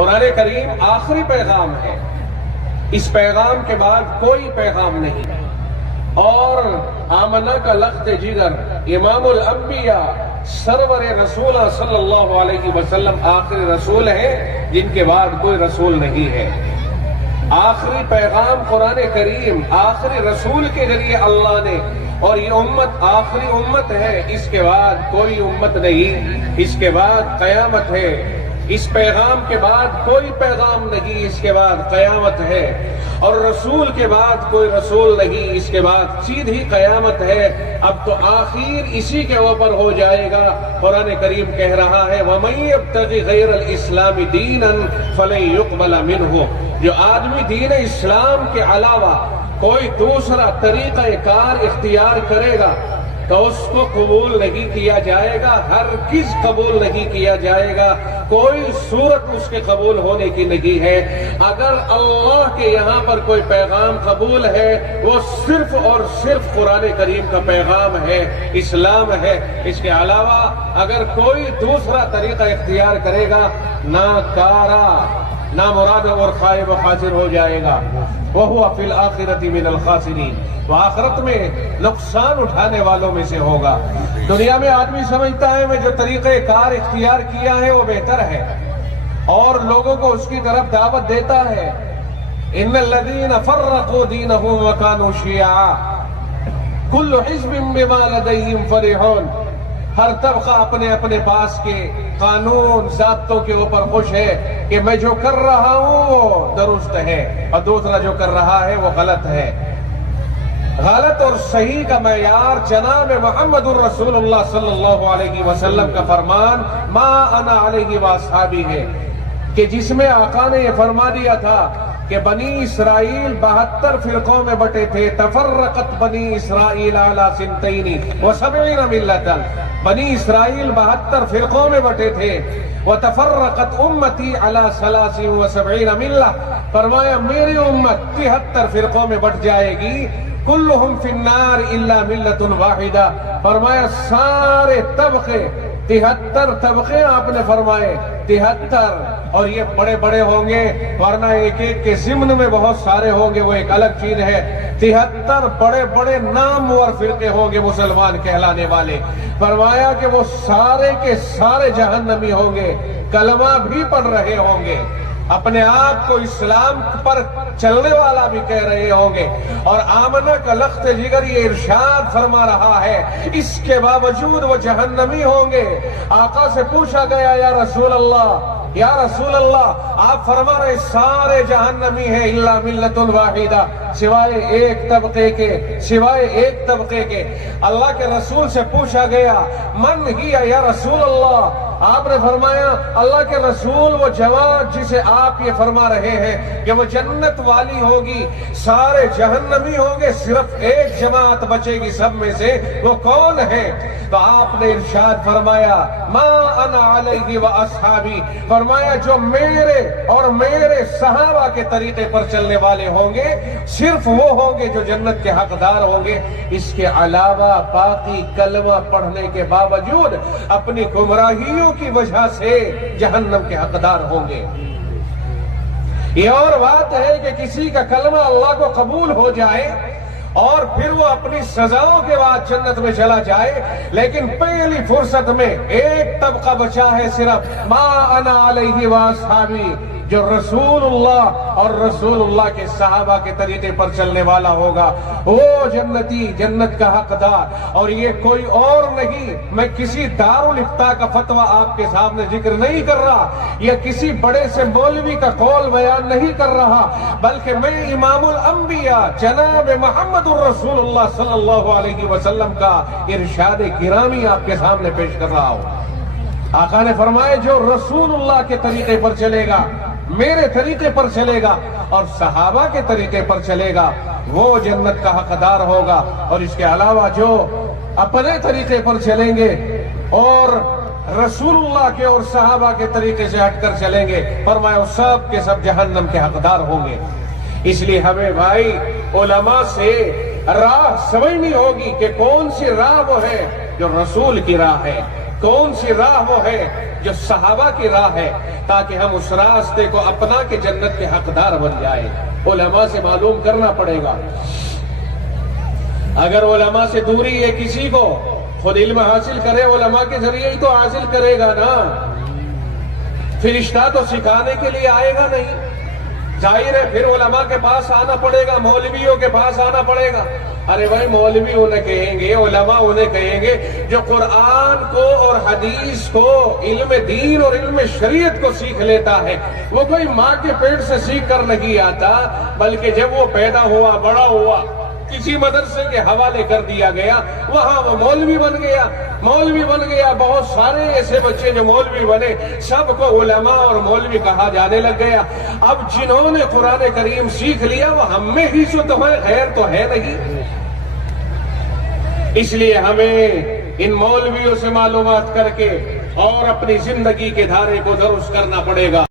قرآن کریم آخری پیغام ہے، اس پیغام کے بعد کوئی پیغام نہیں۔ اور آمنہ کا لخت جگر امام الانبیاء سرور رسول صلی اللہ علیہ وسلم آخری رسول ہے جن کے بعد کوئی رسول نہیں ہے۔ آخری پیغام قرآن کریم آخری رسول کے ذریعے اللہ نے، اور یہ امت آخری امت ہے، اس کے بعد کوئی امت نہیں، اس کے بعد قیامت ہے۔ اس پیغام کے بعد کوئی پیغام نہیں، اس کے بعد قیامت ہے، اور رسول کے بعد کوئی رسول نہیں، اس کے بعد سیدھی قیامت ہے۔ اب تو آخر اسی کے اوپر ہو جائے گا۔ قرآن کریم کہہ رہا ہے وَمَن يَبْتَغِ غَيْرَ الْإِسْلَامِ دِينًا فَلَن يُقْبَلَ مِنْهُ، جو آدمی دین اسلام کے علاوہ کوئی دوسرا طریقہ کار اختیار کرے گا تو اس کو قبول نہیں کیا جائے گا، ہرگز قبول نہیں کیا جائے گا، کوئی صورت اس کے قبول ہونے کی نہیں ہے۔ اگر اللہ کے یہاں پر کوئی پیغام قبول ہے وہ صرف اور صرف قرآن کریم کا پیغام ہے، اسلام ہے۔ اس کے علاوہ اگر کوئی دوسرا طریقہ اختیار کرے گا ناکارہ، نامراد اور خائب و خاسر ہو جائے گا۔ وَهُوَ فِي الْآخِرَةِ مِنَ الْخَاسِرِينَ، وہ آخرت میں نقصان اٹھانے والوں میں سے ہوگا۔ دنیا میں آدمی سمجھتا ہے میں جو طریقہ کار اختیار کیا ہے وہ بہتر ہے، اور لوگوں کو اس کی طرف دعوت دیتا ہے۔ إِنَّ الَّذِينَ فَرَّقُوا دِينَهُمْ وَكَانُوا شِيَعًا كُلُّ حِزْبٍ بِمَا لَدَيْهِمْ فَرِحُونَ، ہر طبقہ اپنے اپنے پاس کے قانون ضابطوں کے اوپر خوش ہے کہ میں جو کر رہا ہوں وہ درست ہے اور دوسرا جو کر رہا ہے وہ غلط ہے۔ غلط اور صحیح کا معیار جناب محمد الرسول اللہ صلی اللہ علیہ وسلم کا فرمان ما انا علیہ واصحابی ہے، کہ جس میں آقا نے یہ فرما دیا تھا کہ بنی اسرائیل 72 فرقوں میں بٹے تھے، تفرقت بنی اسرائیل علی 72 ملتا، بنی اسرائیل 72 فرقوں میں بٹے تھے، وتفرقت امتی علی 73 ملہ، فرمایا میری امت 73 فرقوں میں بٹ جائے گی، کلہم فی النار الا ملت واحدہ، فرمایا سارے طبقے 73 طبقے آپ نے فرمائے 73، اور یہ بڑے بڑے ہوں گے، ورنہ ایک ایک کے ضمن میں بہت سارے ہوں گے وہ ایک الگ چیز ہے۔ 73 بڑے بڑے نامور فرقے ہوں گے مسلمان کہلانے والے، فرمایا کہ وہ سارے کے سارے جہنمی ہوں گے، کلمہ بھی پڑھ رہے ہوں گے، اپنے آپ کو اسلام پر چلنے والا بھی کہہ رہے ہوں گے، اور آمنہ کا لخت جگر یہ ارشاد فرما رہا ہے اس کے باوجود وہ جہنمی ہوں گے۔ آقا سے پوچھا گیا یا رسول اللہ، یا رسول اللہ آپ فرما رہے سارے جہنمی ہیں الا ملت واحدہ، سوائے ایک طبقے کے، سوائے ایک طبقے کے۔ اللہ کے رسول سے پوچھا گیا من ہی یا رسول اللہ، آپ نے فرمایا اللہ کے رسول وہ جماعت جسے آپ یہ فرما رہے ہیں کہ وہ جنت والی ہوگی، سارے جہنمی ہوں گے، صرف ایک جماعت بچے گی سب میں سے، وہ کون ہے؟ تو آپ نے ارشاد فرمایا ما انا علیہ واصحابی، فرمایا جو میرے اور میرے صحابہ کے طریقے پر چلنے والے ہوں گے صرف وہ ہوں گے جو جنت کے حقدار ہوں گے، اس کے علاوہ باقی کلمہ پڑھنے کے باوجود اپنی گمراہیوں کی وجہ سے جہنم کے حقدار ہوں گے۔ یہ اور بات ہے کہ کسی کا کلمہ اللہ کو قبول ہو جائے اور پھر وہ اپنی سزاؤں کے بعد جنت میں چلا جائے، لیکن پہلی فرصت میں ایک طبقہ بچا ہے صرف ما انا علیہ واصحابی، جو رسول اللہ اور رسول اللہ کے صحابہ کے طریقے پر چلنے والا ہوگا، وہ جنتی، جنت کا حقدار۔ اور یہ کوئی اور نہیں، میں کسی دارالفتاء کا فتویٰ آپ کے سامنے ذکر نہیں کر رہا، یا کسی بڑے سے مولوی کا قول بیان نہیں کر رہا، بلکہ میں امام الانبیاء جناب محمد الرسول اللہ صلی اللہ علیہ وسلم کا ارشاد گرامی آپ کے سامنے پیش کر رہا ہوں۔ آقا نے فرمایا جو رسول اللہ کے طریقے پر چلے گا، میرے طریقے پر چلے گا اور صحابہ کے طریقے پر چلے گا، وہ جنت کا حقدار ہوگا۔ اور اس کے علاوہ جو اپنے طریقے پر چلیں گے اور رسول اللہ کے اور صحابہ کے طریقے سے ہٹ کر چلیں گے، فرمایا سب کے سب جہنم کے حقدار ہوں گے۔ اس لیے ہمیں بھائی علماء سے راہ سمجھنی ہوگی کہ کون سی راہ وہ ہے جو رسول کی راہ ہے، کون سی راہ وہ ہے جو صحابہ کی راہ ہے، تاکہ ہم اس راستے کو اپنا کے جنت کے حقدار بن جائیں۔ علماء سے معلوم کرنا پڑے گا۔ اگر علماء سے دوری ہے کسی کو، خود علم حاصل کرے علماء کے ذریعے ہی تو حاصل کرے گا نا، فرشتہ تو سکھانے کے لیے آئے گا نہیں۔ ظاہر ہے پھر علماء کے پاس آنا پڑے گا، مولویوں کے پاس آنا پڑے گا۔ ارے بھائی مولوی انہیں کہیں گے، علماء انہیں کہیں گے جو قرآن کو اور حدیث کو، علم دین اور علم شریعت کو سیکھ لیتا ہے۔ وہ کوئی ماں کے پیٹ سے سیکھ کر نہیں آتا، بلکہ جب وہ پیدا ہوا، بڑا ہوا، کسی مدرسے کے حوالے کر دیا گیا، وہاں وہ مولوی بن گیا۔ مولوی بن گیا، بہت سارے ایسے بچے جو مولوی بنے، سب کو علماء اور مولوی کہا جانے لگ گیا۔ اب جنہوں نے قرآن کریم سیکھ لیا وہ ہم میں ہی سے تو ہے، غیر تو ہے نہیں۔ اس لیے ہمیں ان مولویوں سے معلومات کر کے اور اپنی زندگی کے دھارے کو درست کرنا پڑے گا۔